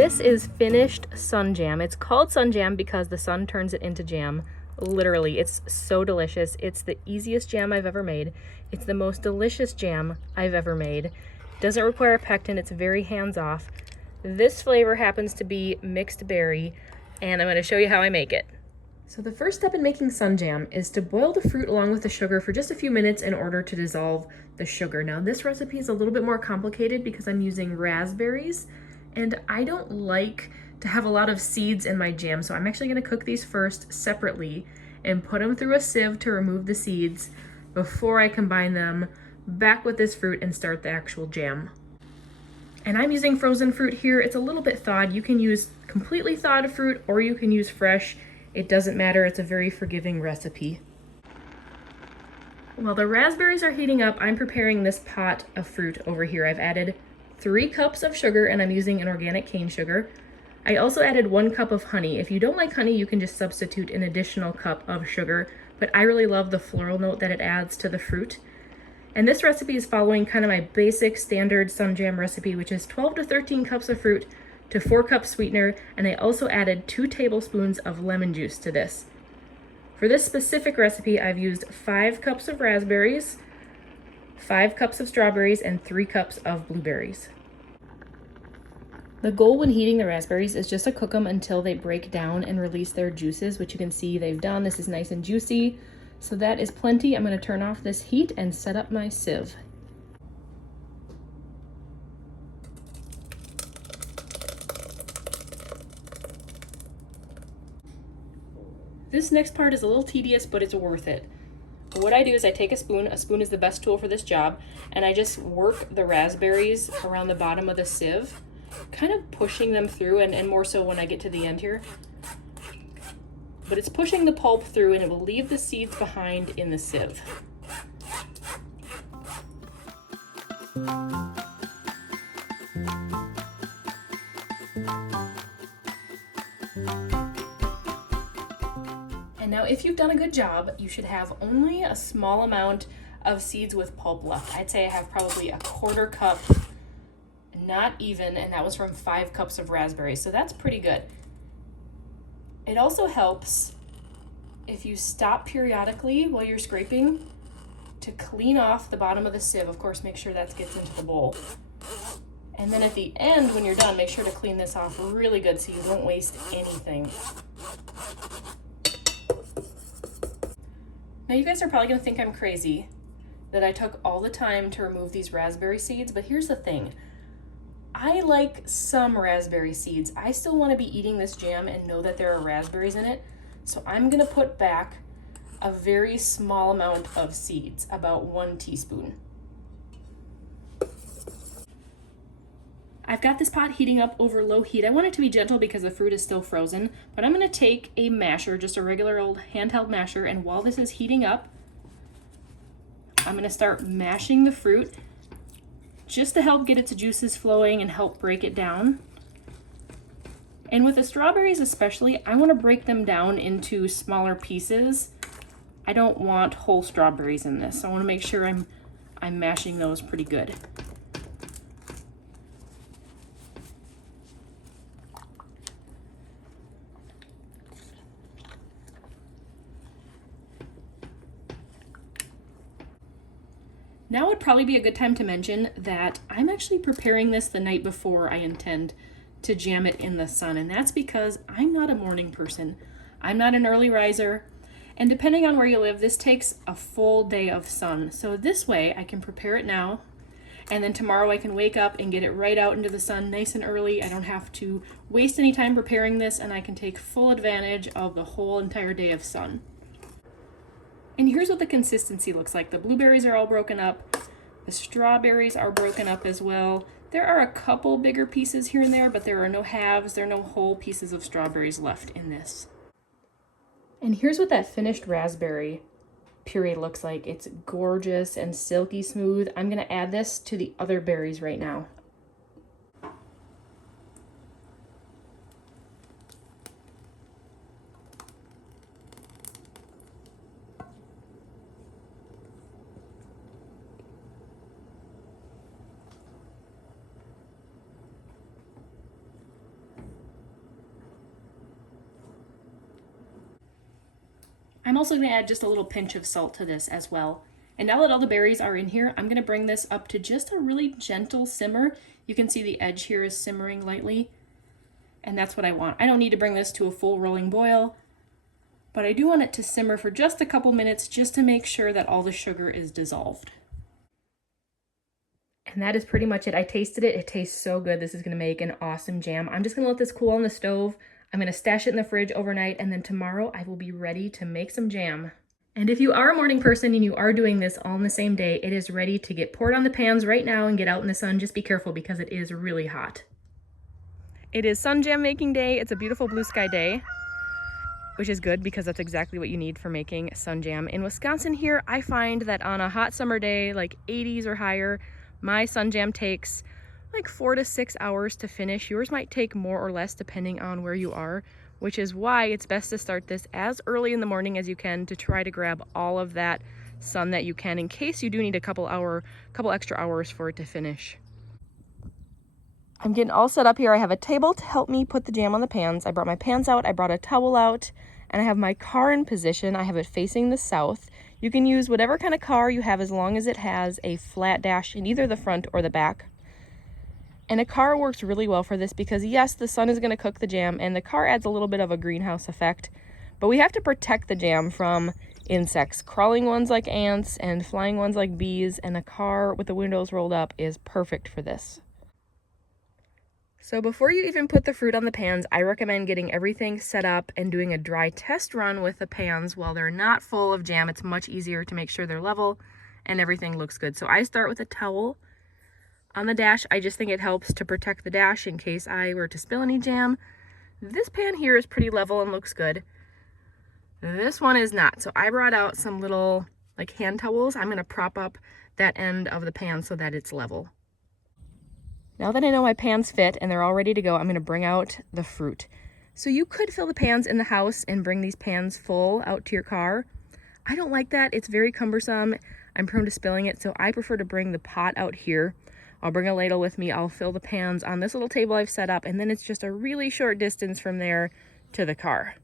This is finished sun jam. It's called sun jam because the sun turns it into jam. Literally, it's so delicious. It's the easiest jam I've ever made. It's the most delicious jam I've ever made. Doesn't require pectin, it's very hands-off. This flavor happens to be mixed berry, and I'm going to show you how I make it. So the first step in making sun jam is to boil the fruit along with the sugar for just a few minutes in order to dissolve the sugar. Now this recipe is a little bit more complicated because I'm using raspberries, and I don't like to have a lot of seeds in my jam, so I'm actually going to cook these first separately and put them through a sieve to remove the seeds before I combine them back with this fruit and start the actual jam. And I'm using frozen fruit here. It's a little bit thawed. You can use completely thawed fruit or you can use fresh. It doesn't matter. It's a very forgiving recipe. While the raspberries are heating up, I'm preparing this pot of fruit over here. I've added 3 cups of sugar and I'm using an organic cane sugar. I also added 1 cup of honey. If you don't like honey, you can just substitute an additional cup of sugar, but I really love the floral note that it adds to the fruit. And this recipe is following kind of my basic standard sun jam recipe, which is 12 to 13 cups of fruit to 4 cups sweetener, and I also added 2 tablespoons of lemon juice to this. For this specific recipe, I've used 5 cups of raspberries, 5 cups of strawberries, and 3 cups of blueberries. The goal when heating the raspberries is just to cook them until they break down and release their juices, which you can see they've done. This is nice and juicy. So that is plenty. I'm going to turn off this heat and set up my sieve. This next part is a little tedious, but it's worth it. What I do is I take a spoon is the best tool for this job, and I just work the raspberries around the bottom of the sieve, kind of pushing them through, and more so when I get to the end here. But it's pushing the pulp through and it will leave the seeds behind in the sieve. And now if you've done a good job, you should have only a small amount of seeds with pulp left. I'd say I have probably a 1/4 cup, not even, and that was from 5 cups of raspberries, so that's pretty good. It also helps if you stop periodically while you're scraping to clean off the bottom of the sieve. Of course, make sure that gets into the bowl. And then at the end, when you're done, make sure to clean this off really good so you don't waste anything. Now you guys are probably gonna think I'm crazy that I took all the time to remove these raspberry seeds, but here's the thing. I like some raspberry seeds. I still want to be eating this jam and know that there are raspberries in it. So I'm going to put back a very small amount of seeds, about 1 teaspoon. I've got this pot heating up over low heat. I want it to be gentle because the fruit is still frozen, but I'm going to take a masher, just a regular old handheld masher, and while this is heating up, I'm going to start mashing the fruit just to help get its juices flowing and help break it down. And with the strawberries especially, I want to break them down into smaller pieces. I don't want whole strawberries in this, so I want to make sure I'm mashing those pretty good. Now would probably be a good time to mention that I'm actually preparing this the night before I intend to jam it in the sun, and that's because I'm not a morning person. I'm not an early riser, and depending on where you live, this takes a full day of sun. So this way I can prepare it now, and then tomorrow I can wake up and get it right out into the sun nice and early. I don't have to waste any time preparing this, and I can take full advantage of the whole entire day of sun. And here's what the consistency looks like. The blueberries are all broken up. The strawberries are broken up as well. There are a couple bigger pieces here and there, but there are no halves. There are no whole pieces of strawberries left in this. And here's what that finished raspberry puree looks like. It's gorgeous and silky smooth. I'm going to add this to the other berries right now. I'm also going to add just a little pinch of salt to this as well. And now that all the berries are in here, I'm going to bring this up to just a really gentle simmer. You can see the edge here is simmering lightly, and that's what I want. I don't need to bring this to a full rolling boil, but I do want it to simmer for just a couple minutes just to make sure that all the sugar is dissolved. And that is pretty much it. I tasted it. It tastes so good. This is going to make an awesome jam. I'm just going to let this cool on the stove. I'm going to stash it in the fridge overnight, and then tomorrow I will be ready to make some jam. And if you are a morning person and you are doing this all in the same day, it is ready to get poured on the pans right now and get out in the sun. Just be careful because it is really hot. It is sun jam making day. It's a beautiful blue sky day, which is good because that's exactly what you need for making sun jam. In Wisconsin here, I find that on a hot summer day, like 80s or higher, my sun jam takes like 4 to 6 hours to finish. Yours might take more or less depending on where you are, which is why it's best to start this as early in the morning as you can to try to grab all of that sun that you can in case you do need a couple extra hours for it to finish. I'm getting all set up here. I have a table to help me put the jam on the pans. I brought my pans out, I brought a towel out, and I have my car in position. I have it facing the south. You can use whatever kind of car you have as long as it has a flat dash in either the front or the back. And a car works really well for this because yes, the sun is going to cook the jam and the car adds a little bit of a greenhouse effect, but we have to protect the jam from insects, crawling ones like ants and flying ones like bees, and a car with the windows rolled up is perfect for this. So before you even put the fruit on the pans, I recommend getting everything set up and doing a dry test run with the pans while they're not full of jam. It's much easier to make sure they're level and everything looks good. So I start with a towel on the dash. I just think it helps to protect the dash in case I were to spill any jam. This pan here is pretty level and looks good. This one is not. So I brought out some little like hand towels. I'm going to prop up that end of the pan so that it's level. Now that I know my pans fit and they're all ready to go, I'm going to bring out the fruit. So you could fill the pans in the house and bring these pans full out to your car. I don't like that. It's very cumbersome. I'm prone to spilling it, so I prefer to bring the pot out here. I'll bring a ladle with me. I'll fill the pans on this little table I've set up, and then it's just a really short distance from there to the car.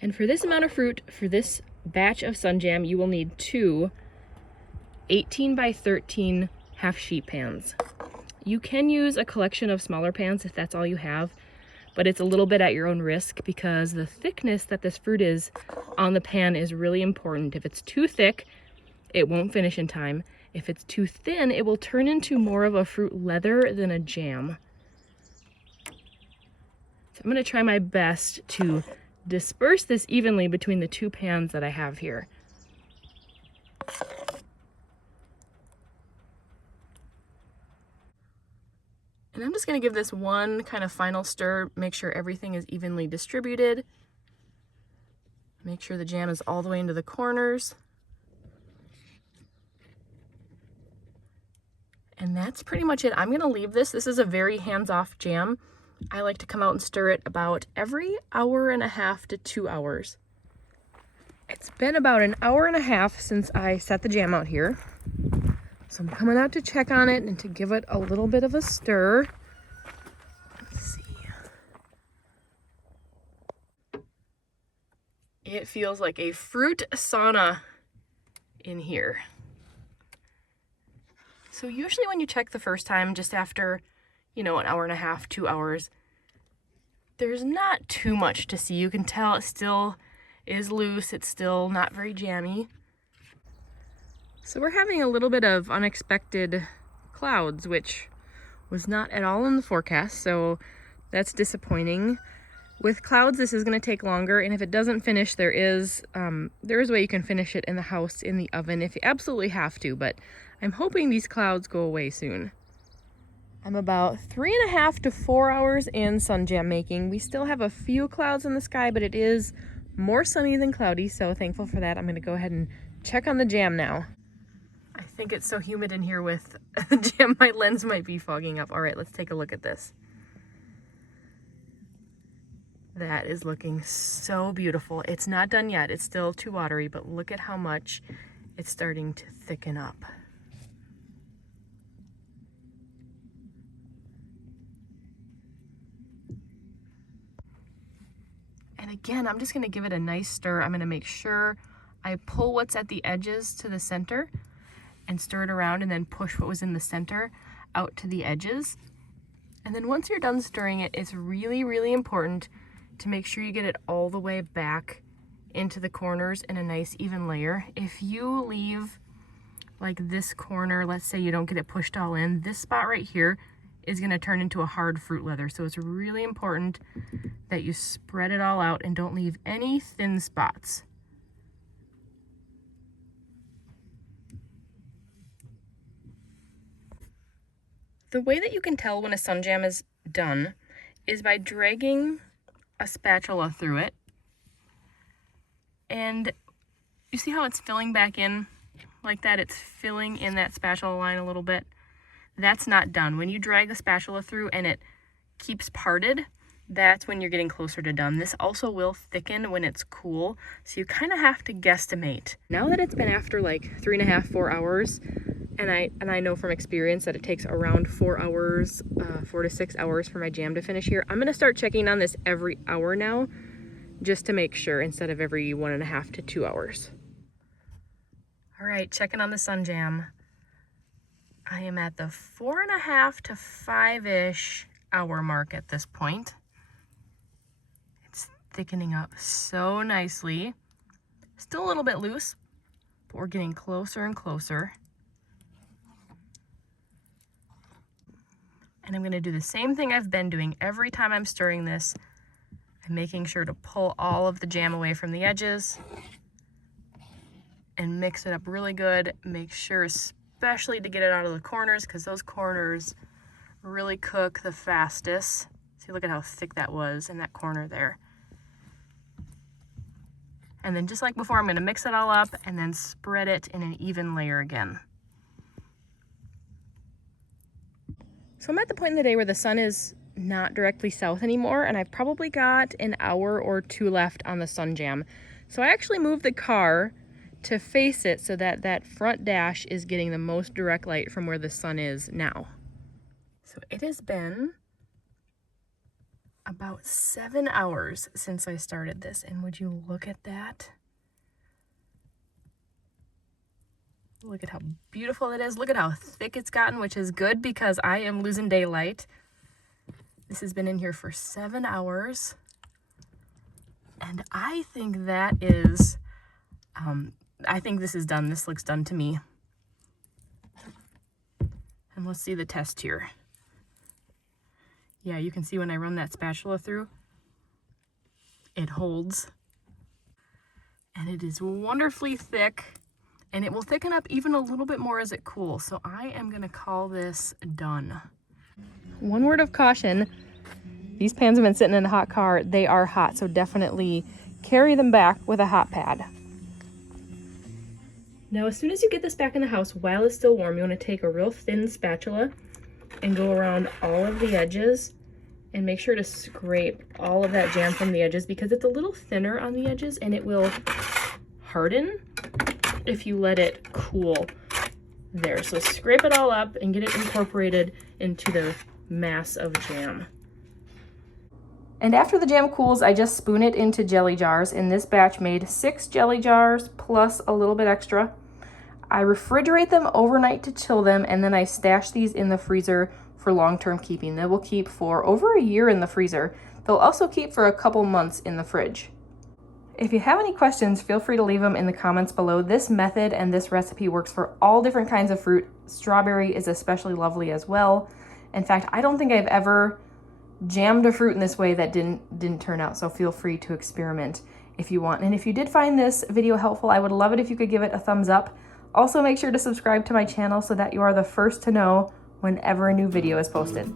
And for this amount of fruit, for this batch of sun jam, you will need 2 18 by 13 half sheet pans. You can use a collection of smaller pans if that's all you have, but it's a little bit at your own risk because the thickness that this fruit is on the pan is really important. If it's too thick, it won't finish in time. If it's too thin, it will turn into more of a fruit leather than a jam. So I'm going to try my best to disperse this evenly between the 2 pans that I have here. And I'm just going to give this one kind of final stir, make sure everything is evenly distributed. Make sure the jam is all the way into the corners. And that's pretty much it. I'm going to leave this. This is a very hands-off jam. I like to come out and stir it about every 1.5 hours to 2 hours. It's been about 1.5 hours since I set the jam out here. So I'm coming out to check on it and to give it a little bit of a stir. Let's see. It feels like a fruit sauna in here. So usually when you check the first time, just after, 1.5 hours, 2 hours, there's not too much to see. You can tell it still is loose. It's still not very jammy. So we're having a little bit of unexpected clouds, which was not at all in the forecast, so that's disappointing. With clouds, this is going to take longer, and if it doesn't finish, there is a way you can finish it in the house in the oven if you absolutely have to, but I'm hoping these clouds go away soon. I'm about 3.5 to 4 hours in sun jam making. We still have a few clouds in the sky, but it is more sunny than cloudy, so thankful for that. I'm going to go ahead and check on the jam now. I think it's so humid in here with jam, my lens might be fogging up. All right, let's take a look at this. That is looking so beautiful. It's not done yet. It's still too watery, but look at how much it's starting to thicken up. And again, I'm just gonna give it a nice stir. I'm gonna make sure I pull what's at the edges to the center and stir it around, and then push what was in the center out to the edges. And then once you're done stirring it, it's really, really important to make sure you get it all the way back into the corners in a nice even layer. If you leave like this corner, let's say you don't get it pushed all in, this spot right here is gonna turn into a hard fruit leather. So it's really important that you spread it all out and don't leave any thin spots. The way that you can tell when a sun jam is done is by dragging a spatula through it. And you see how it's filling back in like that? It's filling in that spatula line a little bit. That's not done. When you drag the spatula through and it keeps parted, that's when you're getting closer to done. This also will thicken when it's cool, so you kind of have to guesstimate. Now that it's been after like 3.5, 4 hours, and I know from experience that it takes around 4 hours, 4 to 6 hours for my jam to finish here, I'm gonna start checking on this every hour now, just to make sure, instead of every 1.5 to 2 hours. All right, checking on the sun jam. I am at the 4.5 to 5-ish hour mark at this point. It's thickening up so nicely. Still a little bit loose, but we're getting closer and closer. And I'm gonna do the same thing I've been doing every time I'm stirring this. I'm making sure to pull all of the jam away from the edges and mix it up really good. Make sure especially to get it out of the corners, because those corners really cook the fastest. See, look at how thick that was in that corner there. And then just like before, I'm gonna mix it all up and then spread it in an even layer again. So I'm at the point in the day where the sun is not directly south anymore, and I've probably got an hour or 2 left on the sun jam. So I actually moved the car to face it so that that front dash is getting the most direct light from where the sun is now. So it has been about 7 hours since I started this, and would you look at that? Look at how beautiful it is. Look at how thick it's gotten, which is good because I am losing daylight. This has been in here for 7 hours. And I think that is, I think this is done. This looks done to me. And let's see the test here. Yeah, you can see when I run that spatula through, it holds. And it is wonderfully thick. And it will thicken up even a little bit more as it cools. So I am gonna call this done. One word of caution, these pans have been sitting in a hot car. They are hot, so definitely carry them back with a hot pad. Now, as soon as you get this back in the house, while it's still warm, you wanna take a real thin spatula and go around all of the edges and make sure to scrape all of that jam from the edges, because it's a little thinner on the edges and it will harden if you let it cool there. So scrape it all up and get it incorporated into the mass of jam. And after the jam cools, I just spoon it into jelly jars. In this batch made 6 jelly jars plus a little bit extra. I refrigerate them overnight to chill them, and then I stash these in the freezer for long-term keeping. They will keep for over a year in the freezer. They'll also keep for a couple months in the fridge. If you have any questions, feel free to leave them in the comments below. This method and this recipe works for all different kinds of fruit. Strawberry is especially lovely as well. In fact, I don't think I've ever jammed a fruit in this way that didn't turn out, so feel free to experiment if you want. And if you did find this video helpful, I would love it if you could give it a thumbs up. Also, make sure to subscribe to my channel so that you are the first to know whenever a new video is posted.